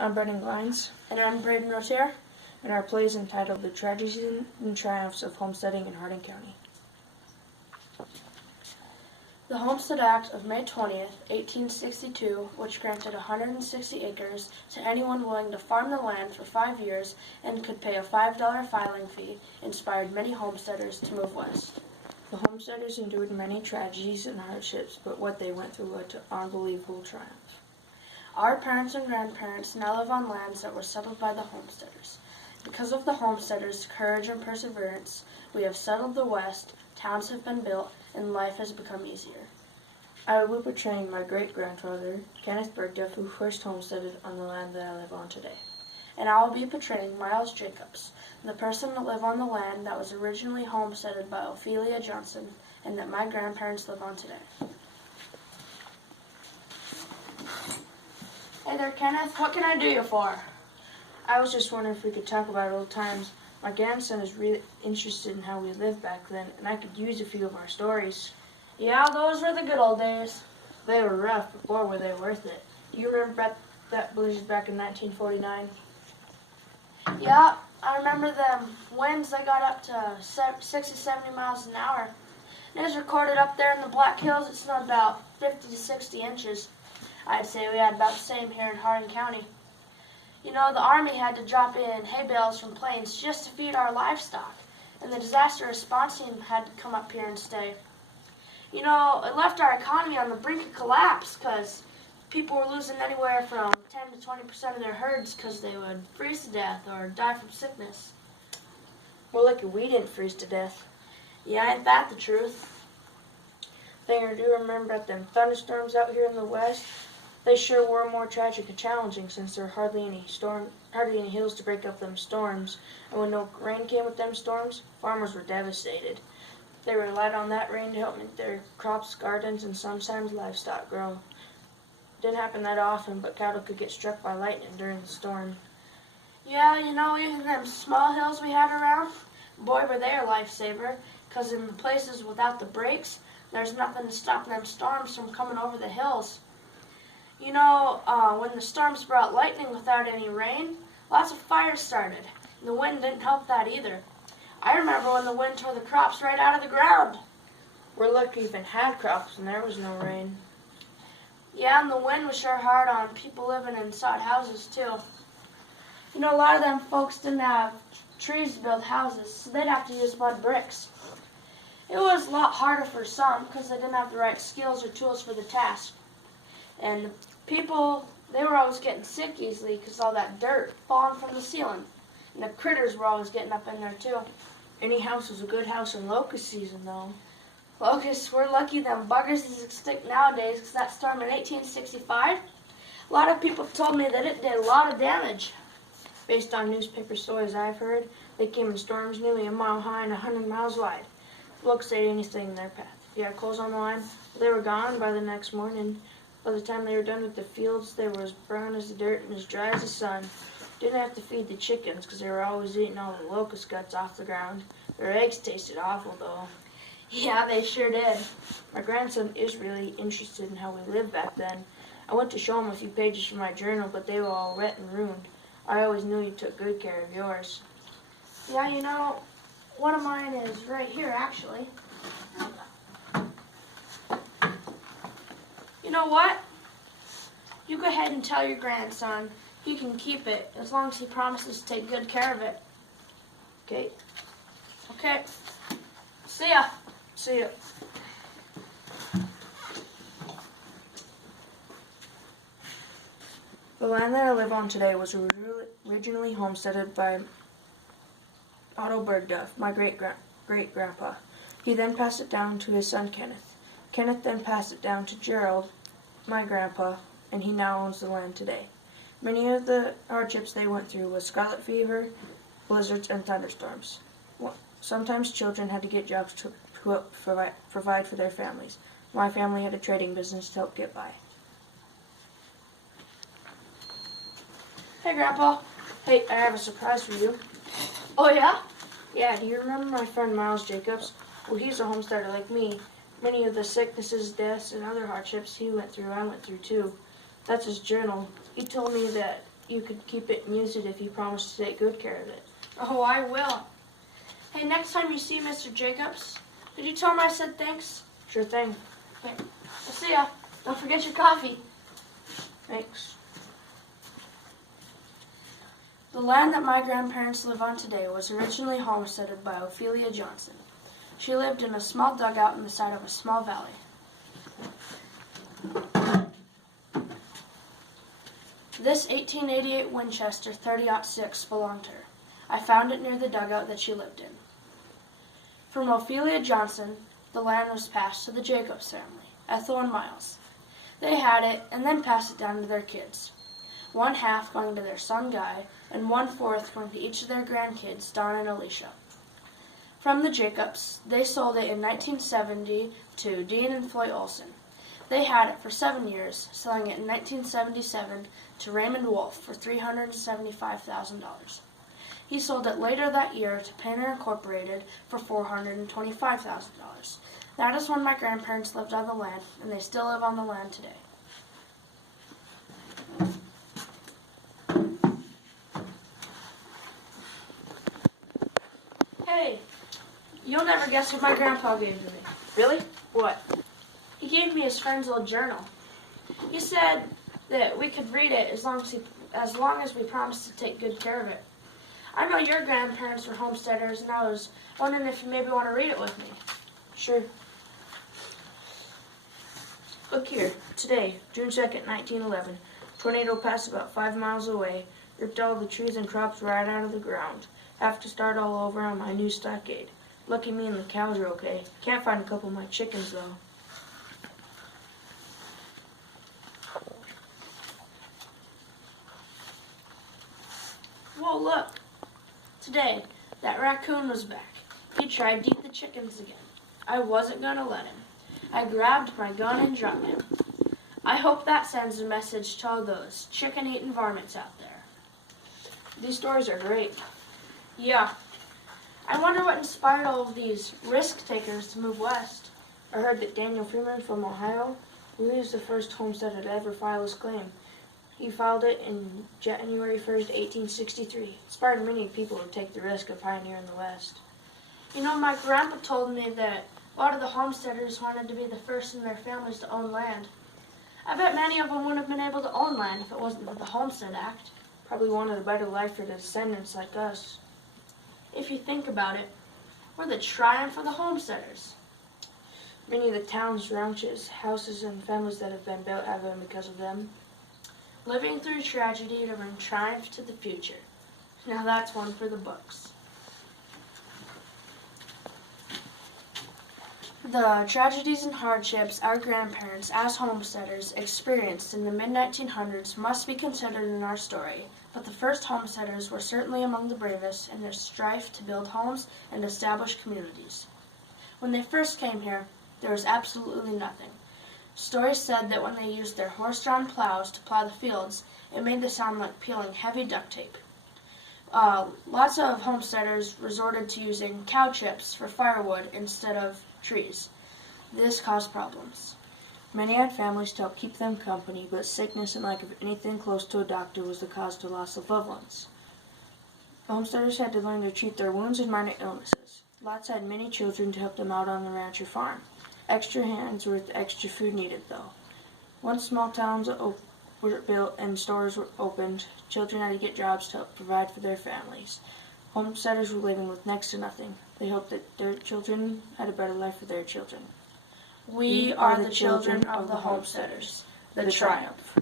I'm Brendan Glines, And I'm Braden Rotier. and our play is entitled The Tragedies and Triumphs of Homesteading in Hardin County. The Homestead Act of May 20th, 1862, which granted 160 acres to anyone willing to farm the land for 5 years and could pay a $5 filing fee, inspired many homesteaders to move west. The homesteaders endured many tragedies and hardships, but what they went through led to unbelievable triumph. Our parents and grandparents now live on lands that were settled by the homesteaders. Because of the homesteaders' courage and perseverance, we have settled the West, towns have been built, and life has become easier. I will be portraying my great-grandfather, Kenneth Bergduff, who first homesteaded on the land that I live on today. And I will be portraying Miles Jacobs, the person that lived on the land that was originally homesteaded by Ophelia Johnson and that my grandparents live on today. Hey there, Kenneth. What can I do you for? I was just wondering if we could talk about old times. My grandson is really interested in how we lived back then, and I could use a few of our stories. Yeah, those were the good old days. They were rough, but boy, were they worth it. Do you remember that blizzard back in 1949? Yeah, I remember them winds that got up to 60, 70 miles an hour. And it was recorded up there in the Black Hills, it snowed about 50 to 60 inches. I'd say we had about the same here in Hardin County. You know, the Army had to drop in hay bales from planes just to feed our livestock, and the disaster response team had to come up here and stay. You know, it left our economy on the brink of collapse because people were losing anywhere from 10 to 20% of their herds because they would freeze to death or die from sickness. Well, lucky we didn't freeze to death. Yeah, ain't that the truth? Thing I do remember about them thunderstorms out here in the west, they sure were more tragic and challenging since there were hardly any hills to break up them storms, and when no rain came with them storms, farmers were devastated. They relied on that rain to help make their crops, gardens, and sometimes livestock grow. Didn't happen that often, but cattle could get struck by lightning during the storm. Yeah, you know, even them small hills we had around, boy, were they a lifesaver, because in the places without the breaks, there's nothing to stop them storms from coming over the hills. You know, when the storms brought lightning without any rain, lots of fires started, and the wind didn't help that either. I remember when the wind tore the crops right out of the ground. We're lucky we even had crops and there was no rain. Yeah, and the wind was sure hard on people living in sod houses, too. You know, a lot of them folks didn't have trees to build houses, so they'd have to use mud bricks. It was a lot harder for some because they didn't have the right skills or tools for the task. And the people, they were always getting sick easily because all that dirt falling from the ceiling. And the critters were always getting up in there, too. Any house was a good house in locust season, though. Locusts, we're lucky them buggers is extinct nowadays because that storm in 1865, a lot of people told me that it did a lot of damage. Based on newspaper stories I've heard, they came in storms nearly a mile high and 100 miles wide. Locusts ate anything in their path. If you had coals on the line, they were gone by the next morning. By the time they were done with the fields, they were as brown as the dirt and as dry as the sun. Didn't have to feed the chickens because they were always eating all the locust guts off the ground. Their eggs tasted awful, though. Yeah, they sure did. My grandson is really interested in how we lived back then. I went to show him a few pages from my journal, but they were all wet and ruined. I always knew you took good care of yours. Yeah, you know, one of mine is right here, actually. You know what? You go ahead and tell your grandson he can keep it as long as he promises to take good care of it. Okay? Okay. See ya. See ya. The land that I live on today was originally homesteaded by Otto Bergduff, my great-grandpa. He then passed it down to his son Kenneth. Kenneth then passed it down to Gerald, my grandpa, and he now owns the land today. Many of the hardships they went through was scarlet fever, blizzards, and thunderstorms. Sometimes children had to get jobs to help provide for their families. My family had a trading business to help get by. Hey, Grandpa. Hey, I have a surprise for you. Oh, yeah? Yeah, do you remember my friend Miles Jacobs? Well, he's a homesteader like me. Many of the sicknesses, deaths, and other hardships he went through, I went through too. That's his journal. He told me that you could keep it and use it if you promise to take good care of it. Oh, I will. Hey, next time you see Mr. Jacobs, could you tell him I said thanks? Sure thing. Okay. I'll see ya. Don't forget your coffee. Thanks. The land that my grandparents live on today was originally homesteaded by Ophelia Johnson. She lived in a small dugout in the side of a small valley. This 1888 Winchester 30-06 belonged to her. I found it near the dugout that she lived in. From Ophelia Johnson, the land was passed to the Jacobs family, Ethel and Miles. They had it and then passed it down to their kids. 1/2 going to their son Guy, and 1/4 going to each of their grandkids, Don and Alicia. From the Jacobs, they sold it in 1970 to Dean and Floyd Olson. They had it for 7 years, selling it in 1977 to Raymond Wolf for $375,000. He sold it later that year to Painter Incorporated for $425,000. That is when my grandparents lived on the land, and they still live on the land today. Hey, you'll never guess what my grandpa gave to me. Really? What? He gave me his friend's old journal. He said that we could read it as long as we promised to take good care of it. I know your grandparents were homesteaders, and I was wondering if you maybe want to read it with me. Sure. Look here. Today, June 2nd, 1911, tornado passed about 5 miles away, ripped all the trees and crops right out of the ground. Have to start all over on my new stockade. Lucky me and the cows are okay. Can't find a couple of my chickens, though. Whoa, look. Today, that raccoon was back. He tried to eat the chickens again. I wasn't going to let him. I grabbed my gun and shot him. I hope that sends a message to all those chicken-eating varmints out there. These stories are great. Yeah. I wonder what inspired all of these risk-takers to move west. I heard that Daniel Freeman from Ohio, he was the first homesteader to ever file his claim. He filed it in January 1st, 1863. Inspired many people to take the risk of pioneering the West. You know, my grandpa told me that a lot of the homesteaders wanted to be the first in their families to own land. I bet many of them wouldn't have been able to own land if it wasn't for the Homestead Act. Probably wanted a better life for the descendants like us. If you think about it, we're the triumph of the homesteaders. Many of the towns, ranches, houses, and families that have been built have been because of them. Living through tragedy to bring triumph to the future. Now that's one for the books. The tragedies and hardships our grandparents, as homesteaders, experienced in the mid-1900s must be considered in our story, but the first homesteaders were certainly among the bravest in their strife to build homes and establish communities. When they first came here, there was absolutely nothing. Stories said that when they used their horse-drawn plows to plow the fields, it made the sound like peeling heavy duct tape. Lots of homesteaders resorted to using cow chips for firewood instead of trees. This caused problems. Many had families to help keep them company, but sickness and lack of anything close to a doctor was the cause to loss of loved ones. The homesteaders had to learn to treat their wounds and minor illnesses. Lots had many children to help them out on the ranch or farm. Extra hands were the extra food needed, though. Once small towns were built and stores were opened, children had to get jobs to help provide for their families. Homesteaders were living with next to nothing. They hoped that their children had a better life for their children. We are the children of the homesteaders. The triumph.